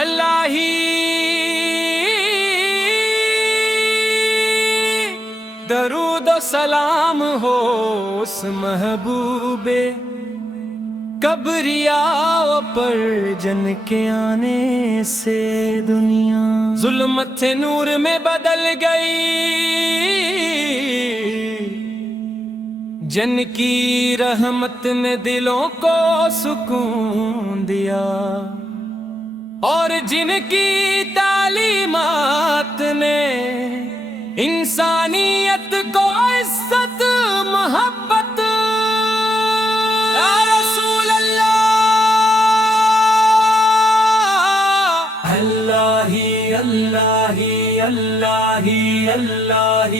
اللہ ہی درود و سلام ہو اس محبوب کبریا پر جن کے آنے سے دنیا ظلمت سے نور میں بدل گئی، جن کی رحمت نے دلوں کو سکون دیا، اور جن کی تعلیمات نے انسانیت کو عزت محبت۔ یا رسول اللہ، اللہ ہی اللہ ہی اللہ ہی اللہ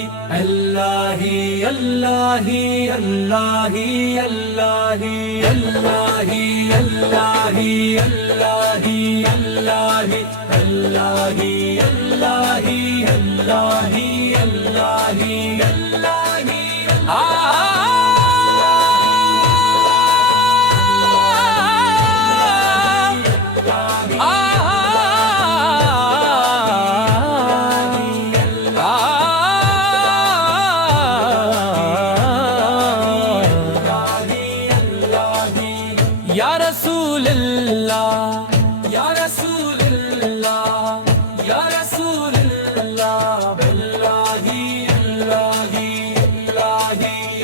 ہی اللہ ہی اللہ ہی اللہ ہی اللہ ہی اللہ ہی اللہ ہی اللہ ہی اللہ ہی اللہ ہی اللہ ہی اللہ ہی اللہ ہی اللہ ہی یا رسول اللہ، یا رسول اللہ، یا رسول اللہ، اللہ اللہ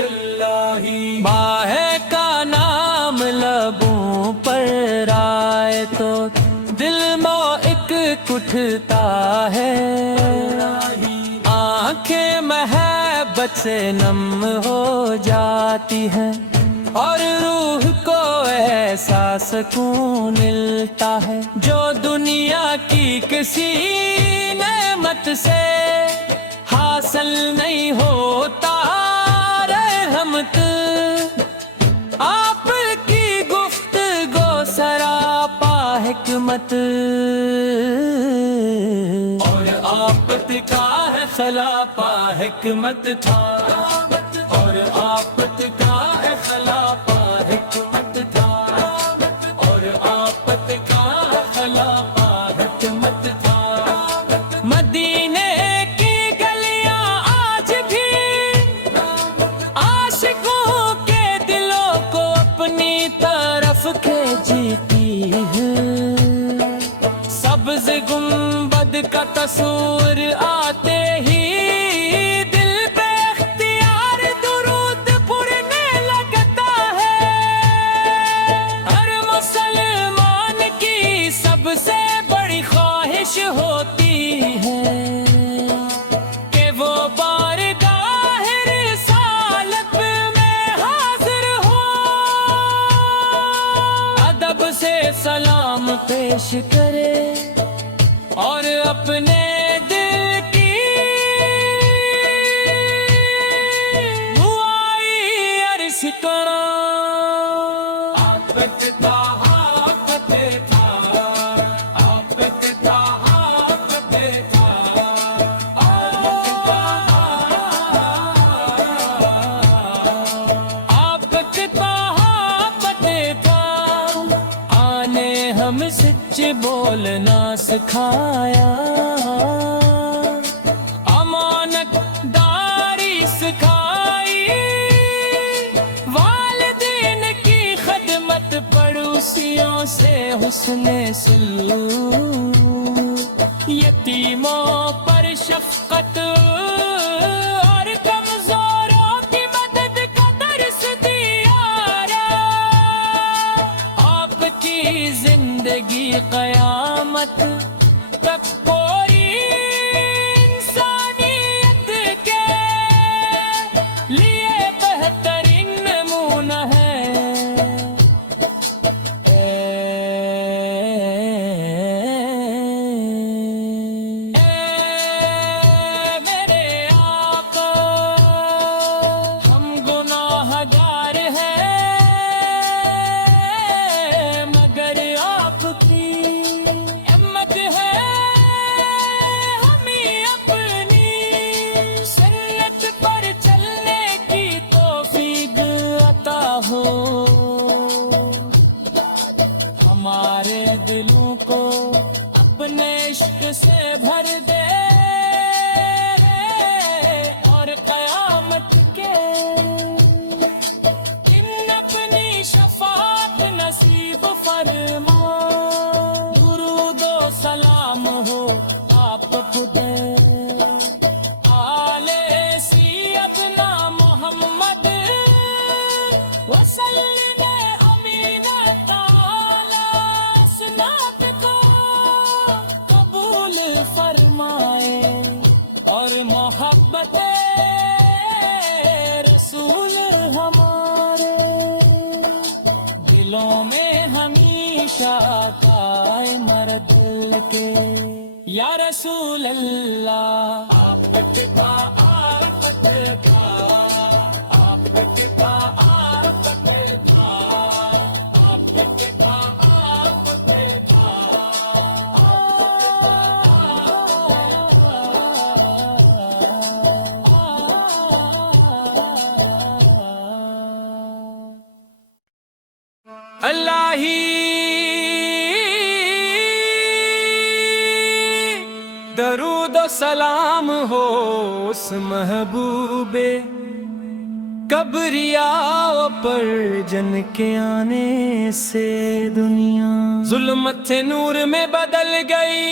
اللہ باہ کا نام لبوں پر آئے تو دل موئک اٹھتا ہے، آنکھیں محبت سے نم ہو جاتی ہیں، اور روح کو ایسا سکون ملتا ہے جو دنیا کی کسی نعمت سے حاصل نہیں ہوتا۔ رحمت آپ کی گفتگو سراپا حکمت، اور آفت کا ہے سلاپا حکمت تھا، اور آفت کا ہے سلاپا حکمت تھا، اور آفت کا ہے سلاپا حکمت تھا۔ مدینے کی گلیاں آج بھی عاشقوں کے دلوں کو اپنی طرف کھینچتی ہے، سبز گنبد کا تصور آتے ہی دل پہ اختیار درود پڑھنے لگتا ہے۔ ہر مسلمان کی سب سے بڑی خواہش ہوتی ہے کہ وہ بارگاہ رسالت میں حاضر ہو، ادب سے سلام پیش کرے اور اپنے دل کی دعائی عرض کرا۔ آفت کا آفت تھا، آفت کا آفت تھا، آفت کا آفت تھا، آنے ہم سچ بولنا سکھایا، امانت داری سکھائی، والدین کی خدمت، پڑوسیوں سے حسن سلوک، یتیموں پر شفقت اور کمزوروں کی مدد کا درس دیا۔ آپ کی زندگی قیامت تک پوری انسانیت کے لیے بہترین نمونہ ہے۔ میرے آقا، ہم گناہ گار ہیں مگر آپ کی ہمت ہے ہمیں اپنی سنت پر چلنے کی توفیق عطا ہو، ہمارے دلوں کو اپنے عشق سے بھر دے اور قیامت کے دن اپنی شفاعت نصیب فرما. درود و سلام ہو آپ خدے آلِ سیدنا محمد وسلم امین تعالی اسناد کو قبول فرمائے اور محبت رسول ہمارے دلوں میں ہمیشہ قائم دل کے. یا رسول اللہ آپ کا آفت کا آپ کا آفت کا آپ کا آفت کا. اللہ درود و سلام ہو اس محبوب کبریا پر جن کے آنے سے دنیا ظلمت سے نور میں بدل گئی.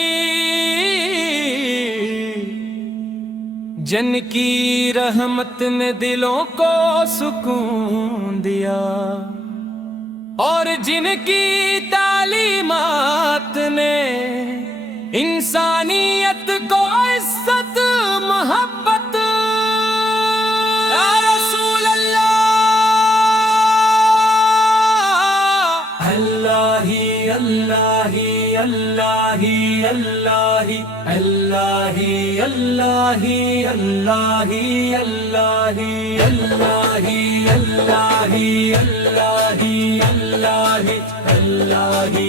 جن کی رحمت نے دلوں کو سکون دیا اور جن کی تعلیمات نے انسانیت کو عزت محبت. یا رسول اللہ اللہ اللہ اللہ اللہ اللہ اللہ اللہ اللہ اللہ اللہ اللہ اللہ اللہ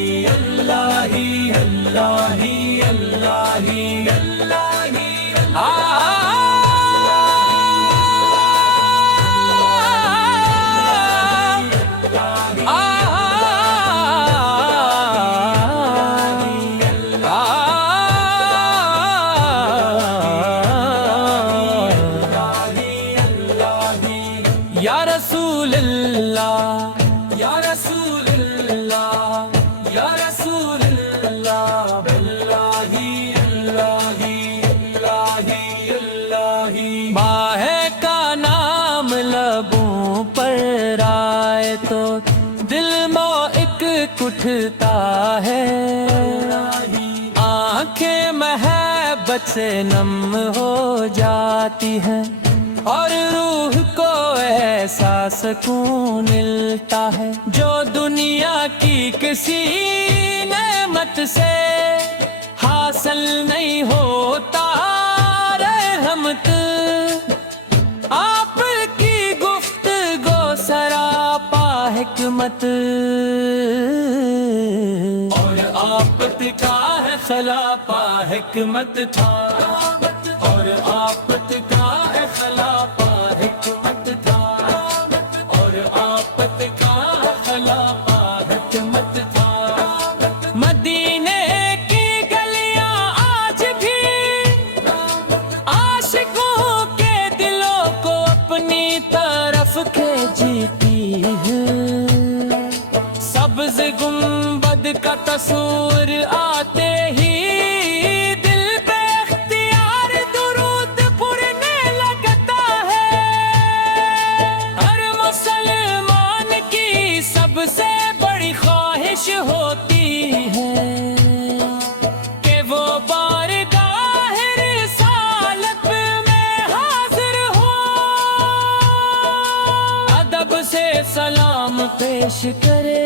یا رسول اللہ یا رسول اللہ یا رسول اللہ اللہ اللہ اللہ اللہ. ماہ کا نام لبوں پر آئے تو دل موئک اٹھتا ہے. آنکھیں محبت سے نم ہو جاتی ہیں اور روح کو ایسا سکون ملتا ہے جو دنیا کی کسی نعمت سے حاصل نہیں ہوتا. رحمت آپ کی گفتگو سراپا حکمت اور آفت کا ہے سلاپا حکمت تھا اور آفت کا ہے سلاپا حکمت تھا اور آفت کا سلاپا حکمت تھا. مدینے کی گلیاں آج بھی عاشقوں کے دلوں کو اپنی طرف کھینچتی ہے. سبز گنبد کا تصور آتے ہی دل پہ اختیار درود پڑھنے لگتا ہے. ہر مسلمان کی سب سے بڑی خواہش ہوتی ہے کہ وہ بارگاہ رسالت میں حاضر ہو. ادب سے سلام پیش کرے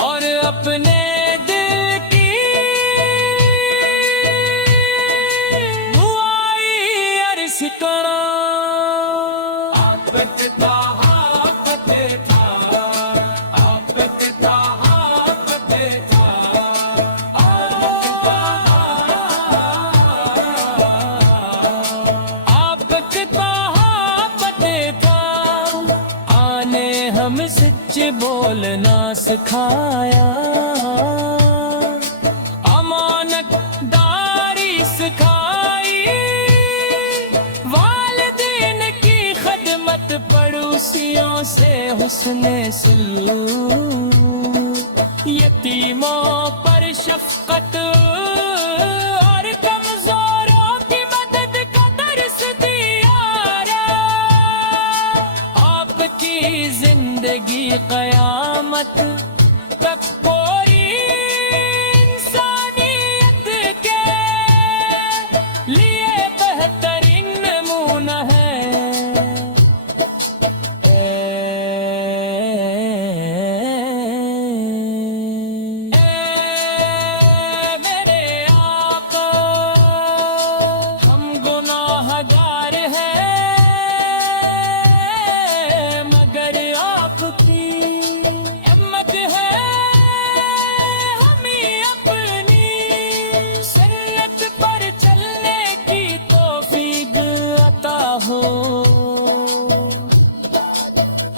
اور اپنے دل کی دعائی عرض کرا. آفت کا آفت تھا آفت کا آفت تھا آفت کا آفت تھا. آنے ہم سچ بولنا سکھایا. امان شفقت اور کمزوروں کی مدد کا درس دیا ہے۔ آپ کی زندگی قیامت تک پوری انسانیت کے لیے بہترین نمونہ ہے۔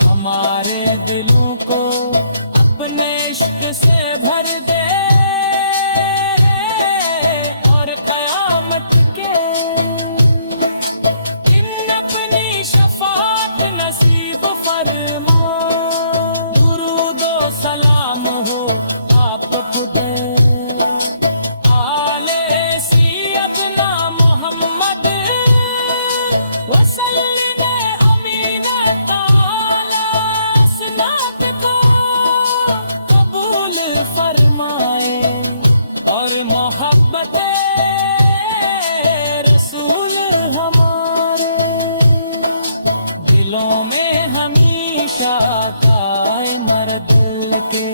ہمارے دلوں کو اپنے عشق سے بھر دے اور قیامت کے دن اپنی شفاعت نصیب فرما۔ درود و سلام ہو آپ پہ آلِ سیدنا محمد وسلم امین تعالی اسناد کو قبول فرمائے اور محبت رسول ہمارے دلوں میں ہمیشہ قائم دل کے۔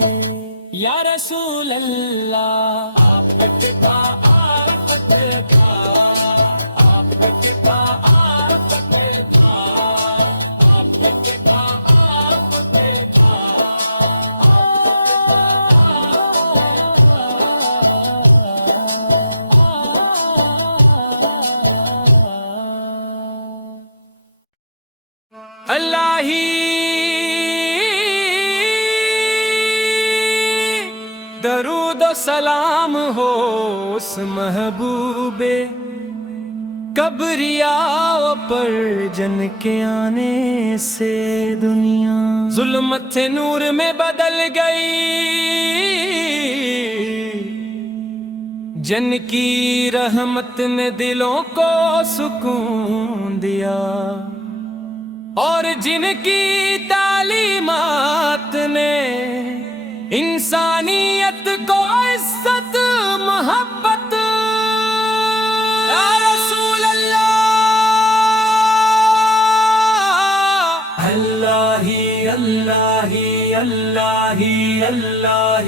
یا رسول اللہ آفت کا آفت کا آفت کا آفت کا آفت کا آفت کا اللہ ہی درود و سلام ہو اس محبوب کبریاء پر جن کے آنے سے دنیا ظلمت سے نور میں بدل گئی، جن کی رحمت نے دلوں کو سکون دیا اور جن کی تعلیمات نے انسانیت کو عزت محبت۔ یا رسول اللہ اللہ ہی اللہ ہی اللہ ہی اللہ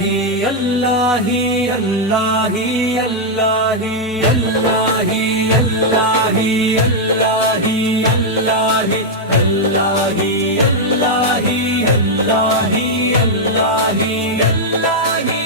ہی اللہ ہی اللہ ہی اللہ ہی اللہ ہی اللہ ہی اللہ ہی اللہ ہی اللہ ہی اللہ ہی اللہ ہی اللہ ہی اللہ ہی اللہ ہی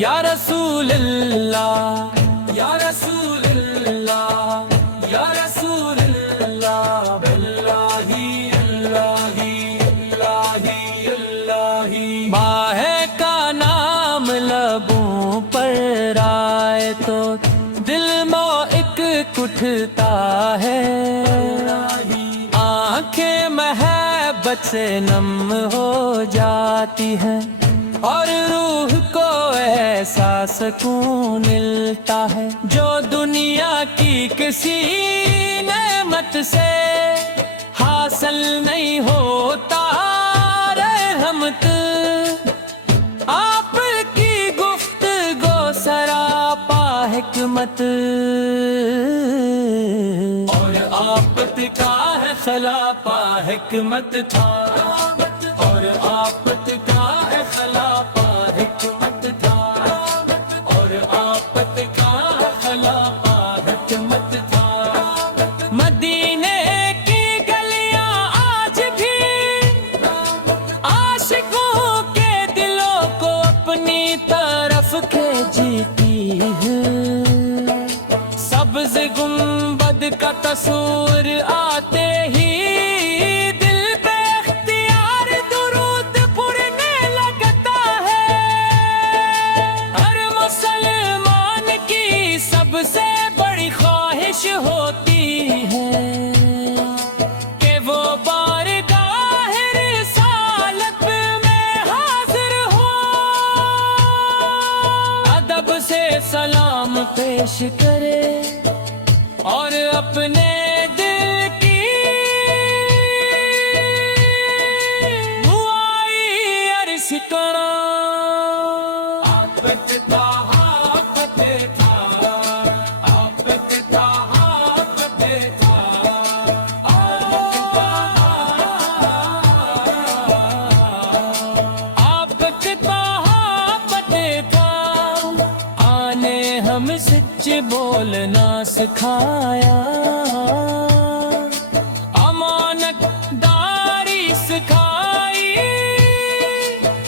یا رسول اللہ یا رسول اللہ یا رسول اللہ اللہ اللہ اللہ اللہ ماہ کا نام لبوں پر آئے تو دل موئک اٹھتا ہے، آنکھیں محبت سے نم ہو جاتی ہیں اور روح کو ایسا سکون ملتا ہے جو دنیا کی کسی نعمت سے حاصل نہیں ہوتا۔ رحمت آپ کی گفتگو سراپا حکمت اور آفت کا ہے سلاپا حکمت تھا، اور آفت کا ہے سلاپا حکمت تھا، اور آفت کا ہے سلاپا حکمت تھا۔ مدینے کی گلیاں آج بھی عاشقوں کے دلوں کو اپنی طرف کھینچتی ہے، سبز گنبد کا تصور آتے ہی دل پہ اختیار پیش کرے اور اپنے دل کی دعائی عرض کرا آپ پتا ہم سچ بولنا سکھایا امانت داری سکھائی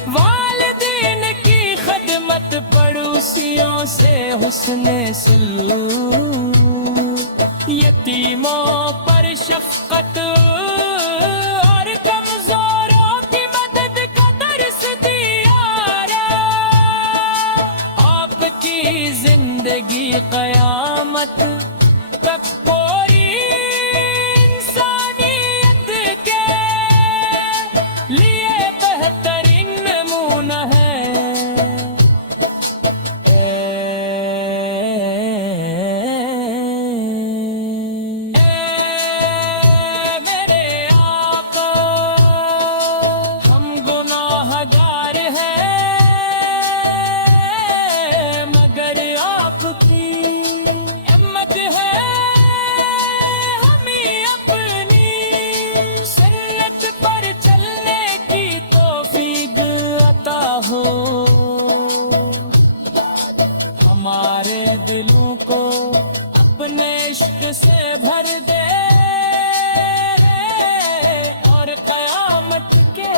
والدین کی خدمت پڑوسیوں سے حسن سلوک یتیموں پر شفقت اور کمزوروں کی مدد کا درس دیا آپ کی زندگی قیامت تک پوری انسانیت کے لیے بہترین نمونہ ہے میرے آقا ہم گناہ گار ہیں مگر آپ کی ہمت ہے ہمیں اپنی سنت پر چلنے کی توفیق عطا ہو ہمارے دلوں کو اپنے عشق سے بھر دے اور قیامت کے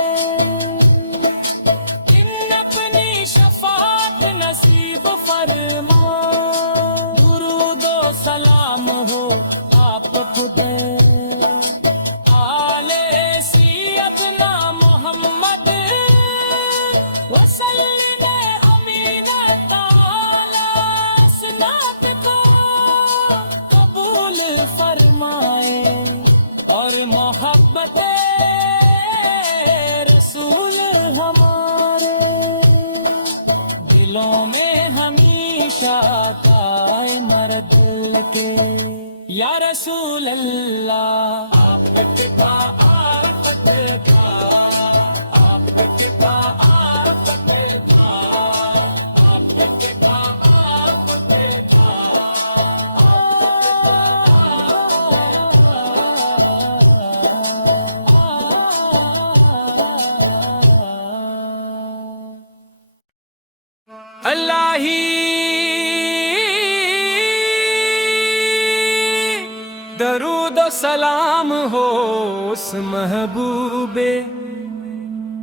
دن اپنی شفاعت نصیب فرما درود و سلام ہو آپ خود آل سیدنا محمد وسلم امین تعالی اسناد کو قبول فرمائے اور محبت رسول ہمارے دلوں میں ہمیشہ قائم دل کے یا رسول اللہ آپ کا آفت کا آپ کا آفت کا آپ کا آفت اللہ ہی درود و سلام ہو اس محبوب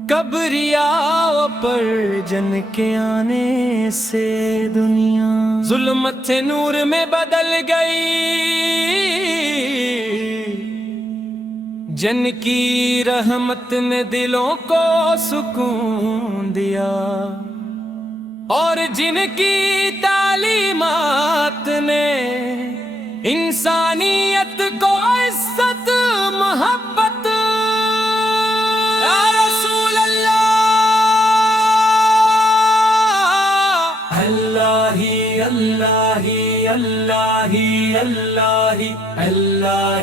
کبریاء پر جن کے آنے سے دنیا ظلمت نور میں بدل گئی جن کی رحمت نے دلوں کو سکون دیا اور جن کی تعلیمات نے انسانیت کو عزت محبت یا رسول اللہ اللہ ہی اللہ ہی اللہ ہی اللہ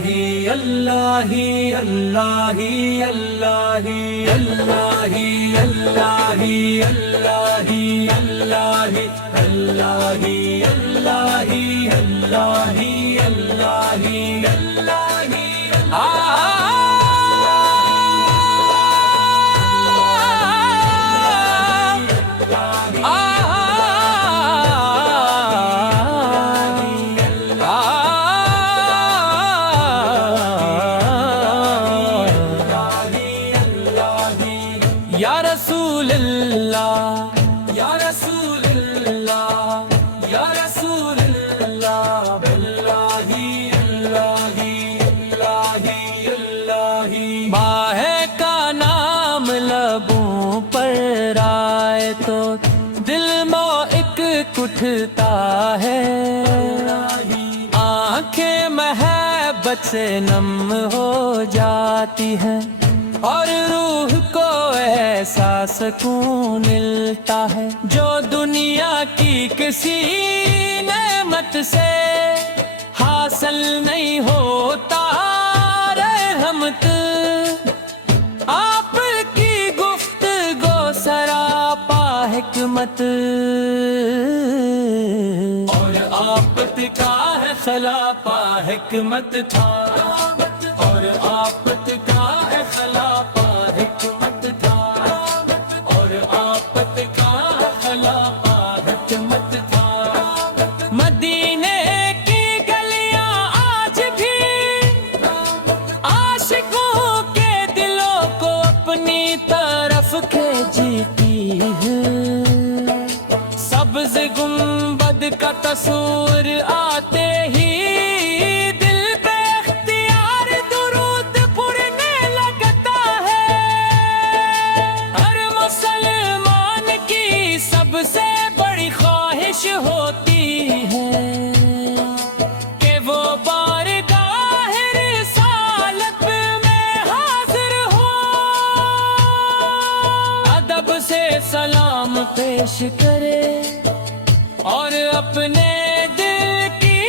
ہی اللہ ہی اللہ ہی اللہ ہی اللہ ہی اللہ ہی اللہ ہی اللہ ہی اللہ ہی اللہ ہی اللہ ہی اللہ ہی اللہ ہی اللہ ہی یا رسول اللہ یا رسول اللہ یا رسول اللہ اللہ اللہ اللہ اللہ ماہ کا نام لبوں پر آئے تو دل موئک اٹھتا ہے آنکھیں محبت سے نم ہو جاتی ہیں اور روح کو ایسا سکون ملتا ہے، جو دنیا کی کسی نعمت سے حاصل نہیں ہوتا رحمت۔ آپ کی گفتگو سراپا حکمت، اور آفت کا ہے خلاپا حکمت تھا، اور آفت کا ہے خلاپا حکمت تھا، اور آفت کا ہے خلاپا حکمت تھا۔ مدینے کی گلیاں آج بھی عاشقوں کے دلوں کو اپنی طرف کھینچتی ہے، سبز گنبد کا تصور آتے ہی دل پہ اختیار درود پڑھنے لگتا ہے۔ ہر مسلمان کی سب سے بڑی خواہش ہوتی ہے کہ وہ بارگاہ رسالت میں حاضر ہو، ادب سے سلام پیش کرے اور اپنے دل کی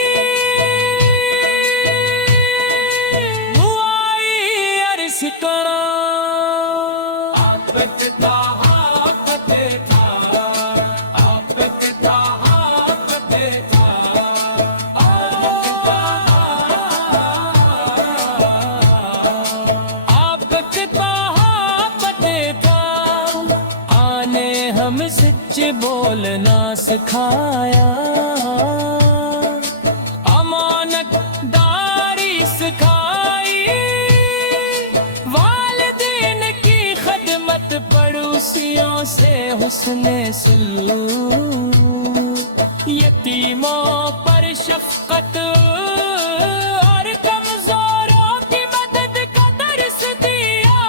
دعائی عرض کرا۔ آفت کا آفت تھا، آفت کا آفت تھا، آفت کا آفت تھا۔ آنے ہم سچ بولنا سکھایا، امانت داری سکھائی، والدین کی خدمت، پڑوسیوں سے حسن سلوک، یتیموں پر شفقت اور کمزوروں کی مدد کا درس دیا۔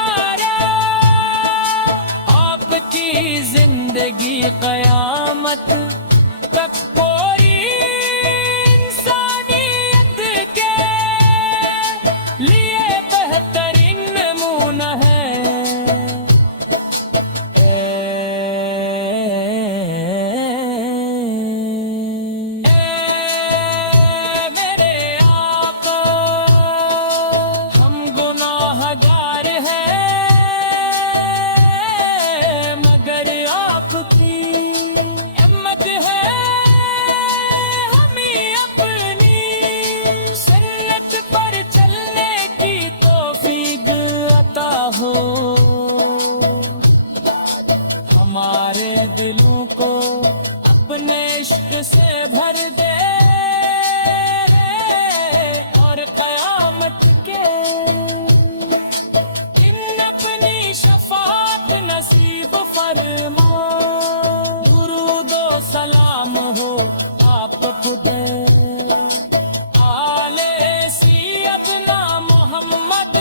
آپ کی زندگی قیامت تک پوری انسانیت کے لیے بہترین نمونہ ہے۔ میرے آقا ہم گناہ گار ہیں، مگر آپ کی ہمت ہے ہمیں اپنی سنت پر چلنے کی توفیق عطا ہو، ہمارے دلوں کو اپنے عشق سے بھر دے، اور قیامت کے دن اپنی شفاعت نصیب فرما۔ درود و سلام ہو آپ خود آل سیدنا محمد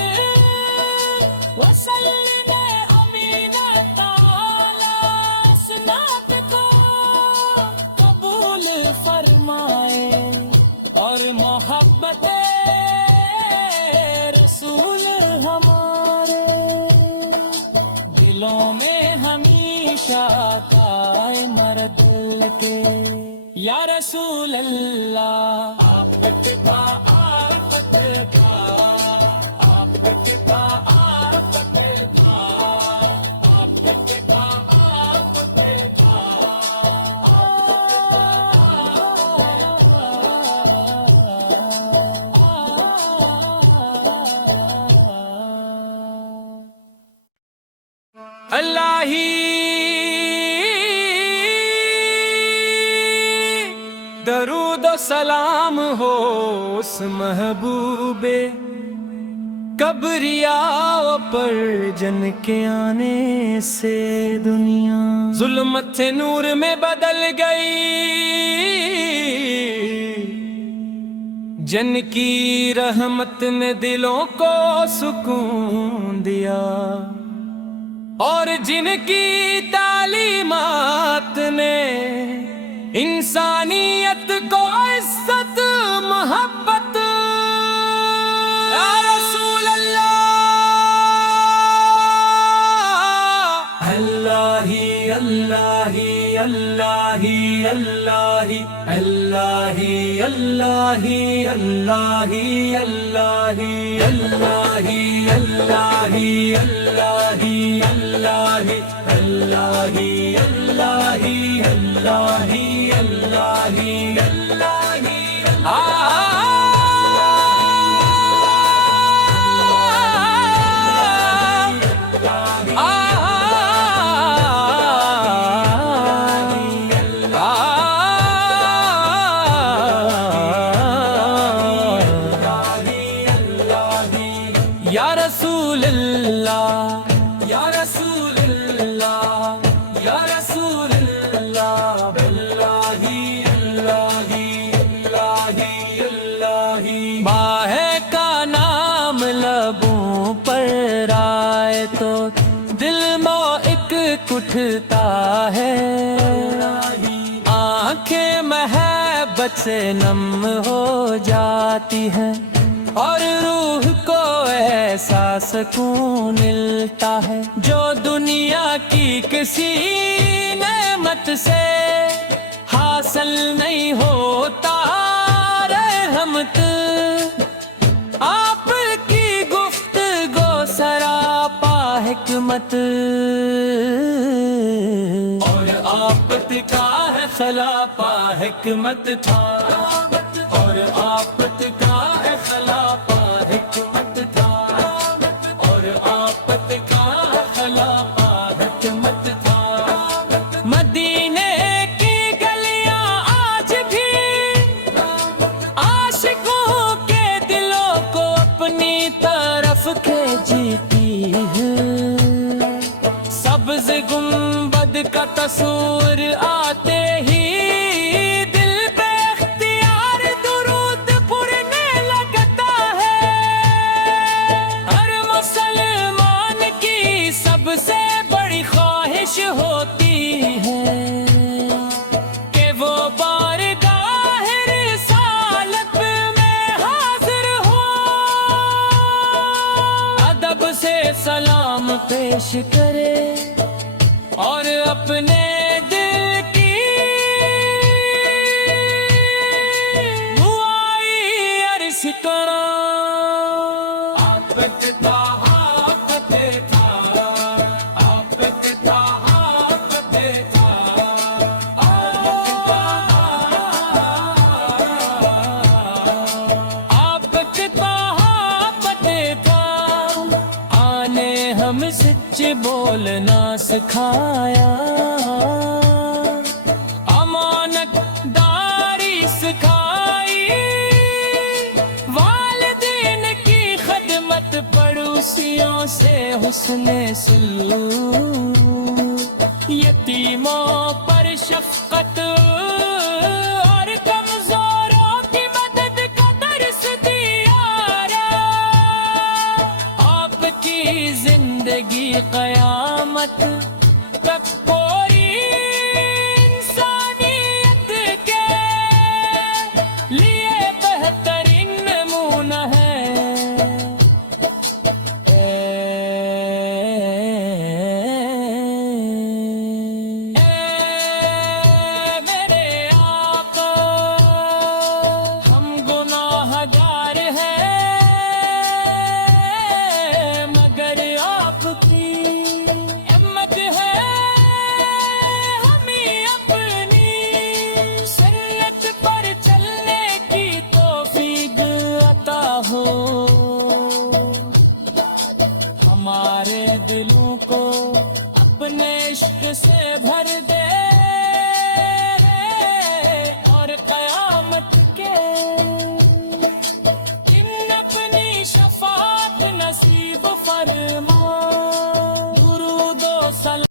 وسلم امین تعالی، اسناد کو قبول فرمائے، اور محبت رسول ہمارے دلوں میں ہمیشہ قائم دل کے۔ یا رسول اللہ آفت کا آفت کا، آفت کا آفت کا، آفت کا آفت کا۔ اللہ درود و سلام ہو اس محبوب کبریا پر جن کے آنے سے دنیا ظلمت نور میں بدل گئی، جن کی رحمت نے دلوں کو سکون دیا، اور جن کی تعلیمات نے انسانیت کو عزت محبت۔ یا رسول اللہ اللہ اللہ اللہ اللہ اللہ اللہ اللہ اللہ اللہ اللہ اللہ اللہ اللہ اللہ یا رسول اللہ یا رسول اللہ یا رسول اللہ اللہ اللہ اللہ اللہ ماہ کا نام لبوں پر آئے تو دل موئک اٹھتا ہے، آنکھیں محبت سے نم ہو جاتی ہیں اور روح کو ایسا سکون ملتا ہے جو دنیا کی کسی نعمت سے حاصل نہیں ہوتا۔ رحمت آپ کی گفتگو سراپا حکمت اور آفت کا ہے خلاپا حکمت تھا، اور آفت کا ہے خلاپا حکمت تھا، اور آفت کا ہے خلاپا حکمت تھا۔ مدینے کی گلیاں آج بھی عاشقوں کے دلوں کو اپنی طرف کھینچتی ہے، سبز گنبد کا تصور آتے ہی دل پہ اختیار درود پڑھنے لگتا ہے۔ ہر مسلمان کی سب سے بڑی خواہش ہوتی ہے کہ وہ بارگاہ رسالت میں حاضر ہو، ادب سے سلام پیش کرے اور اپنے دل کی دعائی عرض کرا۔ آفت تھا آفت تھا آفت تھا آفت تھا آفت تھا آفت تھا، آنے ہم سچ بولنا سکھایا، امانت داری سکھائی، والدین کی خدمت پڑوسیوں سے حسن سلوک، یتیموں پر شفقت اور کمزوروں کی مدد کا درس دیا۔ آپ کی زندگی قیامت تک پوری انسانیت کے لیے بہترین نمونہ ہے۔ میرے آقا ہم گناہ گار ہیں مگر آپ کی ہمت ہے ہمیں اپنی سنت پر چلنے کی توفیق عطا ہو، ہمارے دلوں کو اپنے عشق سے بھر دے اور قیامت کے دن اپنی شفاعت نصیب فرما۔